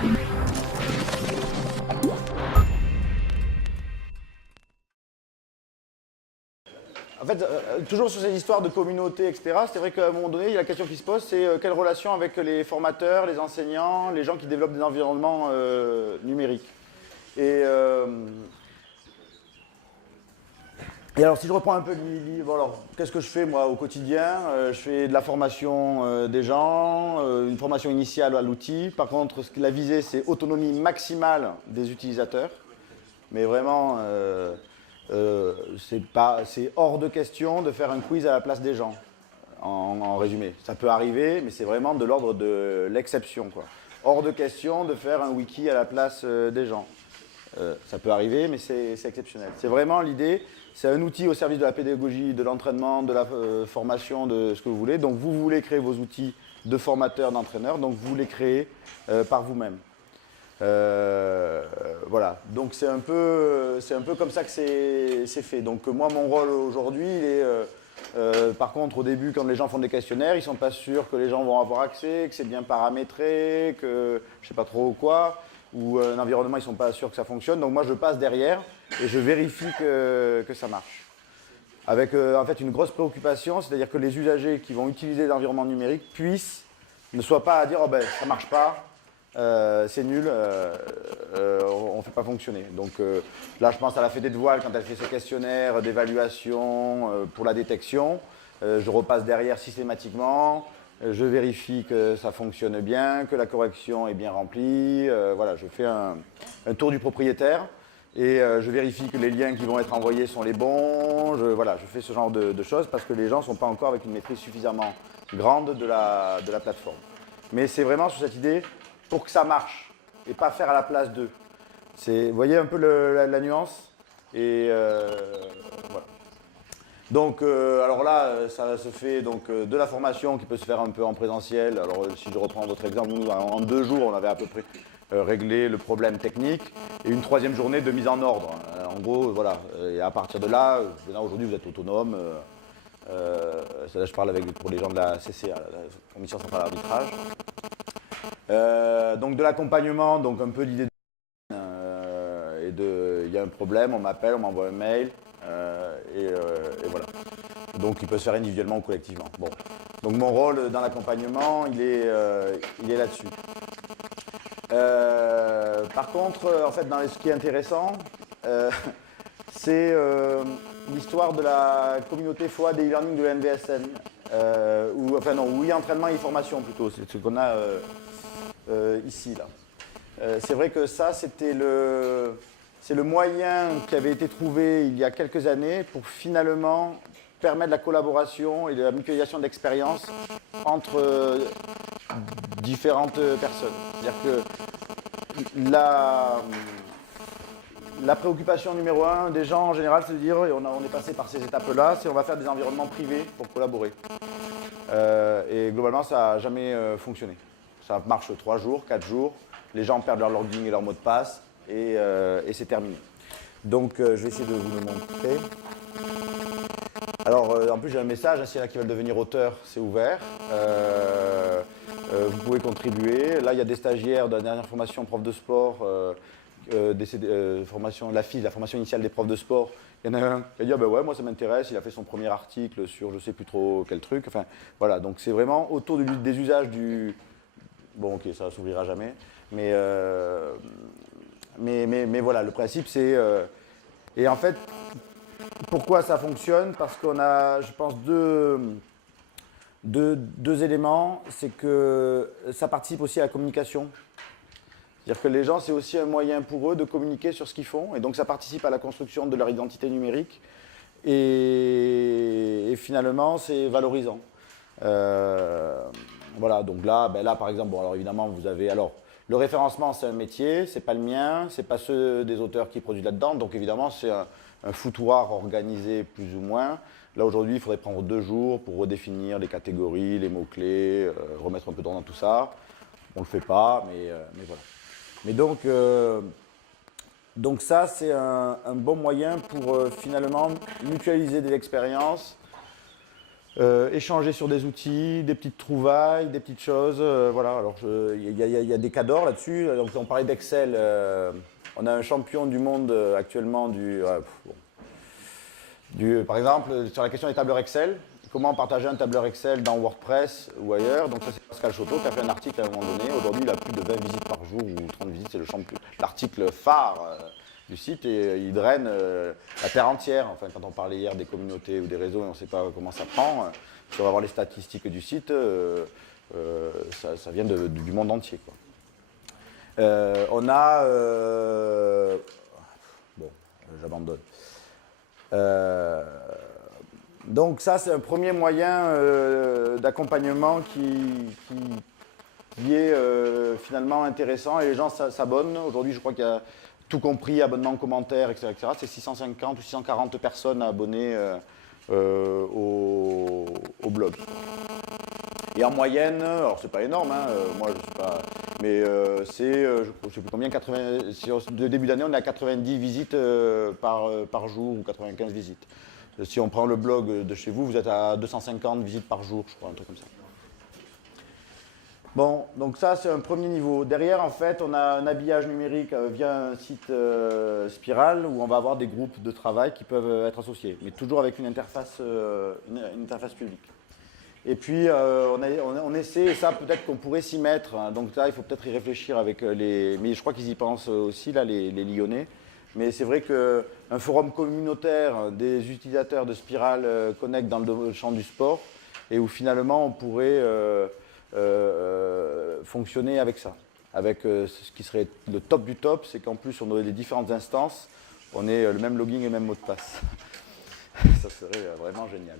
En fait, toujours sur ces histoires de communauté, etc., c'est vrai qu'à un moment donné, la question qui se pose, c'est quelle relation avec les formateurs, les enseignants, les gens qui développent des environnements numériques. Et, et alors, si je reprends un peu le alors, qu'est-ce que je fais moi au quotidien? Je fais de la formation des gens, une formation initiale à l'outil. Par contre, la visée, c'est autonomie maximale des utilisateurs. Mais vraiment, c'est hors de question de faire un quiz à la place des gens, en résumé. Ça peut arriver, mais c'est vraiment de l'ordre de l'exception, quoi. Hors de question de faire un wiki à la place des gens. Ça peut arriver, mais c'est exceptionnel. C'est vraiment l'idée, c'est un outil au service de la pédagogie, de l'entraînement, de la formation, de ce que vous voulez. Donc vous voulez créer vos outils de formateurs, d'entraîneurs, donc vous les créez par vous-même. Voilà, donc c'est un peu comme ça que c'est fait. Donc moi, mon rôle aujourd'hui, il est, par contre, au début, quand les gens font des questionnaires, ils ne sont pas sûrs que les gens vont avoir accès, que c'est bien paramétré, que je ne sais pas trop quoi, ou un environnement, ils ne sont pas sûrs que ça fonctionne. Donc moi, je passe derrière et je vérifie que ça marche. Avec en fait une grosse préoccupation, c'est-à-dire que les usagers qui vont utiliser l'environnement numérique ne soient pas à dire oh ben, ça ne marche pas, c'est nul, on ne fait pas fonctionner. Donc là, je pense à la Fédé de Voile quand elle fait ses questionnaires d'évaluation pour la détection. Je repasse derrière systématiquement, je vérifie que ça fonctionne bien, que la correction est bien remplie. Voilà, je fais un tour du propriétaire et je vérifie que les liens qui vont être envoyés sont les bons. Voilà, je fais ce genre de choses parce que les gens ne sont pas encore avec une maîtrise suffisamment grande de la plateforme. Mais c'est vraiment sur cette idée pour que ça marche et pas faire à la place d'eux. Vous voyez un peu la nuance et voilà. Donc, alors là, ça se fait donc, de la formation qui peut se faire un peu en présentiel. Alors, si je reprends votre exemple, nous, en 2 jours, on avait à peu près réglé le problème technique et une 3e journée de mise en ordre. En gros, voilà. Et à partir de là, aujourd'hui, vous êtes autonome. Là, je parle pour les gens de la CCA, la Commission centrale d'arbitrage. Donc de l'accompagnement, donc un peu l'idée il y a un problème, on m'appelle, on m'envoie un mail, et voilà. Donc il peut se faire individuellement ou collectivement. Bon. Donc mon rôle dans l'accompagnement, il est là-dessus. Par contre, en fait, ce qui est intéressant, c'est l'histoire de la communauté FOA des e-learning de l'NVSN, ou e-entraînement et e-formation plutôt, c'est ce qu'on a ici, là. C'est vrai que ça, c'est le moyen qui avait été trouvé il y a quelques années pour finalement permettre la collaboration et la mutualisation d'expériences entre différentes personnes. C'est-à-dire que la préoccupation numéro 1 des gens en général, c'est de dire, et on est passé par ces étapes-là, c'est on va faire des environnements privés pour collaborer. Et globalement, ça n'a jamais fonctionné. Ça marche 3 jours, 4 jours, les gens perdent leur login et leur mot de passe, et c'est terminé. Donc, je vais essayer de vous le montrer. Alors, en plus, j'ai un message, s'il y en a qui veulent devenir auteurs, c'est ouvert. Vous pouvez contribuer. Là, il y a des stagiaires de la dernière formation prof de sport, la formation initiale des profs de sport. Il y en a un qui a dit, ah ben ouais, moi ça m'intéresse, il a fait son premier article sur je ne sais plus trop quel truc. Enfin, voilà, donc c'est vraiment autour des usages du... Bon, ok, ça ne s'ouvrira jamais. Mais voilà, le principe c'est... Et en fait, pourquoi ça fonctionne? Parce qu'on a, je pense, deux éléments. C'est que ça participe aussi à la communication. C'est-à-dire que les gens, c'est aussi un moyen pour eux de communiquer sur ce qu'ils font. Et donc, ça participe à la construction de leur identité numérique. Et finalement, c'est valorisant. Voilà, donc là, par exemple, bon, alors évidemment, vous avez... Alors, le référencement, c'est un métier, c'est pas le mien, c'est pas ceux des auteurs qui produisent là-dedans. Donc, évidemment, c'est un foutoir organisé plus ou moins. Là, aujourd'hui, il faudrait prendre 2 jours pour redéfinir les catégories, les mots-clés, remettre un peu d'ordre dans tout ça. On ne le fait pas, mais voilà. Mais donc ça, c'est un bon moyen pour finalement mutualiser des expériences, échanger sur des outils, des petites trouvailles, des petites choses. Voilà, alors il y a des cas d'or là-dessus. Donc on parlait d'Excel. On a un champion du monde actuellement par exemple, sur la question des tableurs Excel. Comment partager un tableur Excel dans WordPress ou ailleurs. Donc ça c'est Pascal Choteau qui a fait un article à un moment donné. Aujourd'hui il a plus de 20 visites par jour ou 30 visites, c'est l'article phare du site et il draine la terre entière. Enfin, quand on parlait hier des communautés ou des réseaux et on ne sait pas comment ça prend, si on va voir les statistiques du site, ça vient du monde entier, quoi. On a... bon, j'abandonne. Donc ça, c'est un premier moyen d'accompagnement qui est finalement intéressant et les gens s'abonnent. Aujourd'hui, je crois qu'il y a tout compris, abonnement, commentaires, etc. C'est 650 ou 640 personnes abonnées au blog. Et en moyenne, alors c'est pas énorme, hein, moi je sais pas, mais c'est, je sais plus combien, 80, de début d'année on est à 90 visites par jour ou 95 visites. Si on prend le blog de chez vous, vous êtes à 250 visites par jour, je crois, un truc comme ça. Bon, donc ça c'est un premier niveau. Derrière, en fait, on a un habillage numérique via un site Spiral où on va avoir des groupes de travail qui peuvent être associés, mais toujours avec une interface publique. Et puis, on essaie, et ça peut-être qu'on pourrait s'y mettre, hein, donc là il faut peut-être y réfléchir avec les... Mais je crois qu'ils y pensent aussi, là, les Lyonnais. Mais c'est vrai qu'un forum communautaire des utilisateurs de Spiral Connect dans le champ du sport, et où finalement on pourrait fonctionner avec ça. Avec ce qui serait le top du top, c'est qu'en plus on aurait des différentes instances, on ait le même login et le même mot de passe. Ça serait vraiment génial.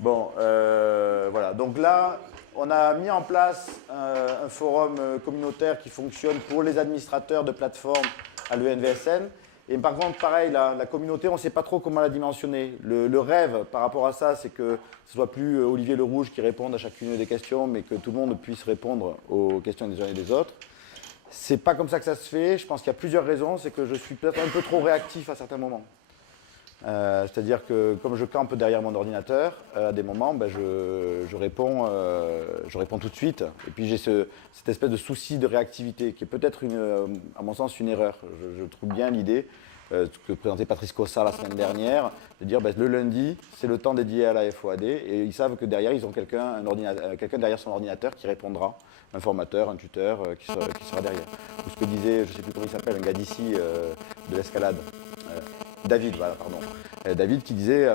Bon, voilà. Donc là, on a mis en place un forum communautaire qui fonctionne pour les administrateurs de plateformes à l'ENVSN. Et par contre, pareil, la communauté, on ne sait pas trop comment la dimensionner. Le rêve par rapport à ça, c'est que ce ne soit plus Olivier Le Rouge qui réponde à chacune des questions, mais que tout le monde puisse répondre aux questions des uns et des autres. C'est pas comme ça que ça se fait. Je pense qu'il y a plusieurs raisons. C'est que je suis peut-être un peu trop réactif à certains moments. C'est-à-dire que comme je campe derrière mon ordinateur, à des moments, ben, je réponds tout de suite. Et puis j'ai cette espèce de souci de réactivité qui est peut-être, à mon sens, une erreur. Je trouve bien l'idée que présentait Patrice Cossa la semaine dernière, de dire ben, le lundi, c'est le temps dédié à la FOAD, et ils savent que derrière, ils ont quelqu'un derrière son ordinateur qui répondra, un formateur, un tuteur qui sera derrière. Ou ce que disait, je ne sais plus comment il s'appelle, un gars d'ici de l'escalade. David, voilà, pardon. David qui disait,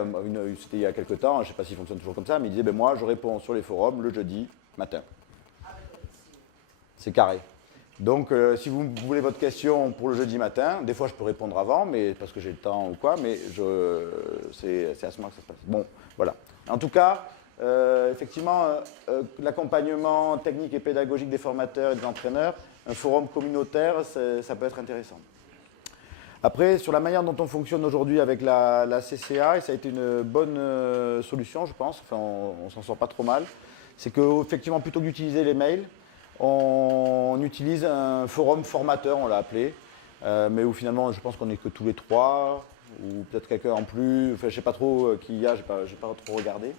c'était il y a quelques temps, je ne sais pas s'il fonctionne toujours comme ça, mais il disait, ben moi je réponds sur les forums le jeudi matin. C'est carré. Donc si vous voulez votre question pour le jeudi matin, des fois je peux répondre avant, mais parce que j'ai le temps ou quoi, mais c'est à ce moment que ça se passe. Bon, voilà. En tout cas, effectivement, l'accompagnement technique et pédagogique des formateurs et des entraîneurs, un forum communautaire, ça peut être intéressant. Après, sur la manière dont on fonctionne aujourd'hui avec la CCA, et ça a été une bonne solution, je pense, enfin, on s'en sort pas trop mal, c'est qu'effectivement, plutôt que d'utiliser les mails, on utilise un forum formateur, on l'a appelé, mais où finalement, je pense qu'on n'est que tous les trois, ou peut-être quelqu'un en plus, enfin, je ne sais pas trop qui il y a, je n'ai pas trop regardé.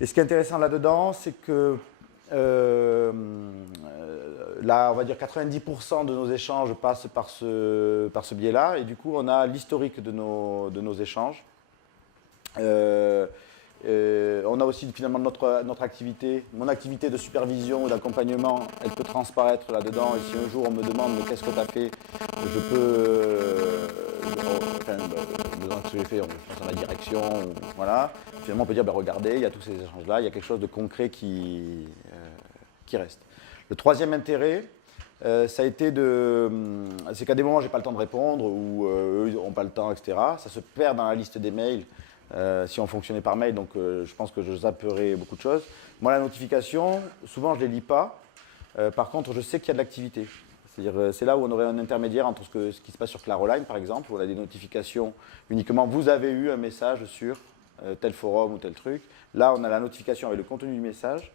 Et ce qui est intéressant là-dedans, c'est que là, on va dire 90% de nos échanges passent par ce biais-là, et du coup, on a l'historique de nos échanges. On a aussi finalement notre activité, mon activité de supervision ou d'accompagnement, elle peut transparaître là-dedans. Et si un jour on me demande mais qu'est-ce que tu as fait, je peux, ce que j'ai fait, je pense à la direction, voilà. Finalement on peut dire ben, regardez, il y a tous ces échanges-là, il y a quelque chose de concret qui reste. Le troisième intérêt, ça a été c'est qu'à des moments j'ai pas le temps de répondre ou eux n'ont pas le temps, etc. Ça se perd dans la liste des mails. Si on fonctionnait par mail, donc je pense que je zapperais beaucoup de choses. Moi, la notification, souvent je ne les lis pas. Par contre, je sais qu'il y a de l'activité. C'est-à-dire, c'est là où on aurait un intermédiaire entre ce qui se passe sur Claroline, par exemple, où on a des notifications uniquement. Vous avez eu un message sur tel forum ou tel truc. Là, on a la notification avec le contenu du message.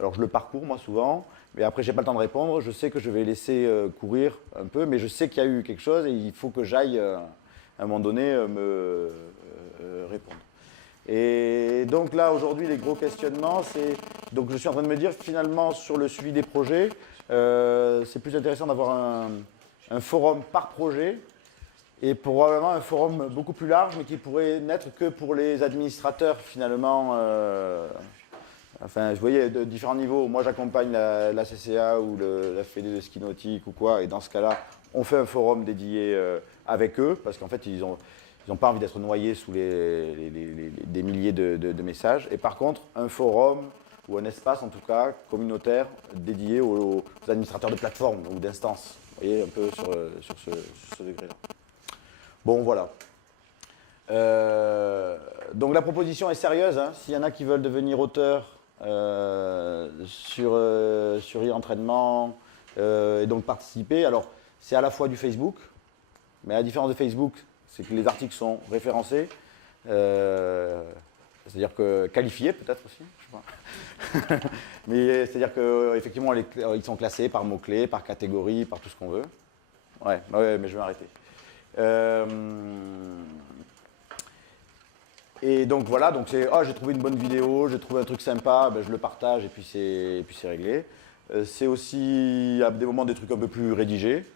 Alors, je le parcours, moi, souvent. Mais après, je n'ai pas le temps de répondre. Je sais que je vais laisser courir un peu, mais je sais qu'il y a eu quelque chose et il faut que j'aille, à un moment donné, me répondre. Et donc là, aujourd'hui, les gros questionnements, c'est... Donc je suis en train de me dire, finalement, sur le suivi des projets, c'est plus intéressant d'avoir un forum par projet et probablement un forum beaucoup plus large, mais qui pourrait n'être que pour les administrateurs, finalement. Enfin, vous voyez, de différents niveaux. Moi, j'accompagne la CCA ou la Fédé de ski nautique ou quoi, et dans ce cas-là, on fait un forum dédié avec eux, parce qu'en fait, ils n'ont pas envie d'être noyés sous des milliers de messages. Et par contre, un forum ou un espace, en tout cas, communautaire, dédié aux administrateurs de plateformes ou d'instances. Vous voyez, un peu sur ce degré-là. Bon, voilà. Donc la proposition est sérieuse. Hein. S'il y en a qui veulent devenir auteurs sur e-entraînement et donc participer, alors c'est à la fois du Facebook, mais la différence de Facebook, c'est que les articles sont référencés, c'est-à-dire que qualifiés peut-être aussi, je sais pas. Mais c'est-à-dire qu'effectivement, ils sont classés par mots-clés, par catégorie, par tout ce qu'on veut. Ouais, mais je vais m'arrêter. Et donc voilà, donc c'est j'ai trouvé une bonne vidéo, j'ai trouvé un truc sympa, ben, je le partage et puis c'est réglé. C'est aussi à des moments des trucs un peu plus rédigés.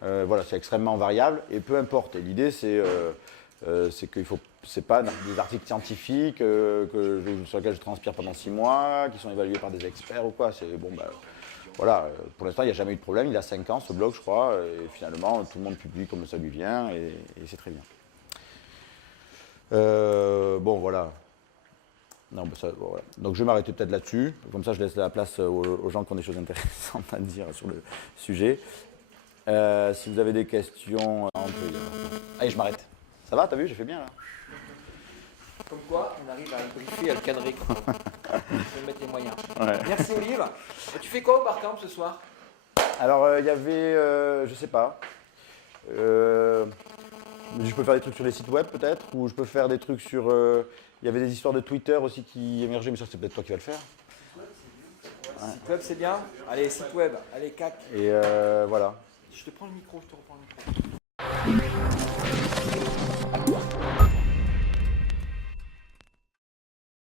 Voilà, c'est extrêmement variable et peu importe. Et l'idée c'est qu'il faut, c'est pas des articles scientifiques sur lesquels je transpire pendant 6 mois, qui sont évalués par des experts ou quoi. C'est bon, ben, voilà. Pour l'instant, il n'y a jamais eu de problème. Il a 5 ans ce blog, je crois, et finalement tout le monde publie comme ça lui vient et c'est très bien. Bon, voilà. Non, ben ça, bon, voilà. Donc je vais m'arrêter peut-être là-dessus. Comme ça, je laisse la place aux gens qui ont des choses intéressantes à dire sur le sujet. Si vous avez des questions, on peut y aller. Allez, je m'arrête. Ça va, t'as vu, j'ai fait bien là. Comme quoi, on arrive à briefer, à le cadrer. Je vais mettre les moyens. Ouais. Merci Olive. Tu fais quoi au barcamp ce soir? Alors, il y avait, je sais pas. Je peux faire des trucs sur les sites web peut-être, ou je peux faire des trucs sur... il y avait des histoires de Twitter aussi qui émergeaient, mais ça c'est peut-être toi qui vas le faire. Ouais. Site web c'est bien. Allez, site web. Allez, cac. Et voilà. Je te prends le micro, je te reprends le micro.